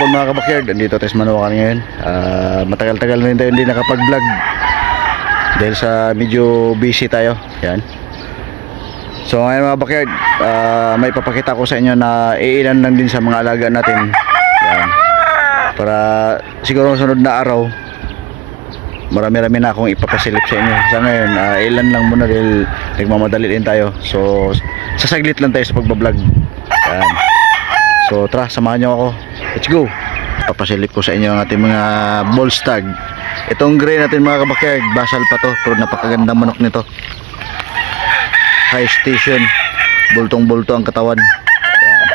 hapon mga kabakyard, andito tayo sa Manokan ngayon. Matagal-tagal na rin tayo hindi nakapag-vlog dahil sa medyo busy tayo. Yan. So ngayon mga kabakyard, may papakita ko sa inyo na iilan lang din sa mga alaga natin. Yan. Para siguro sunod na araw, marami-rami na akong ipapasilip sa inyo. Sa ngayon, ilan lang muna dahil nagmamadali din tayo. So sasaglit lang tayo sa pagbablog. Yan. So tara, samahan nyo ako. Let's go. Papasilip ko sa inyo ang ating mga bull stag. Itong gray natin mga kabakyard, basal pa to, pero napakaganda manok nito. High station, bultong-bulto ang katawan. Yan.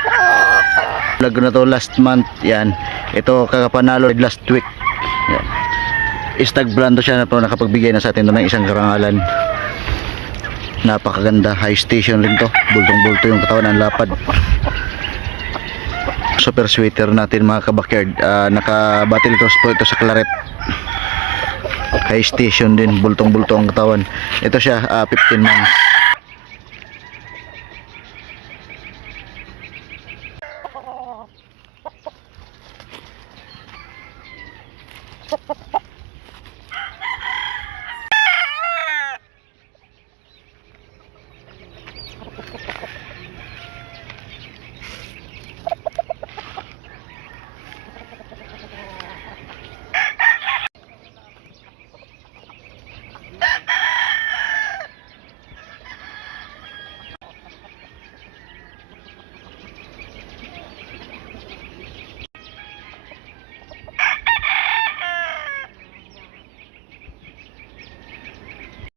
Vlog na to last month. Yan. Ito kakapanalo last week. Yan. Stag brand to siya na, pero nakapagbigay na sa atin ng isang karangalan. Napakaganda, high station rin to. Bultong-bulto yung katawan, ang lapad. Super sweater natin mga kabakyard, naka battle cross po ito sa Claret. High station din, bultong-bulto ang katawan. Ito siya, 15 months.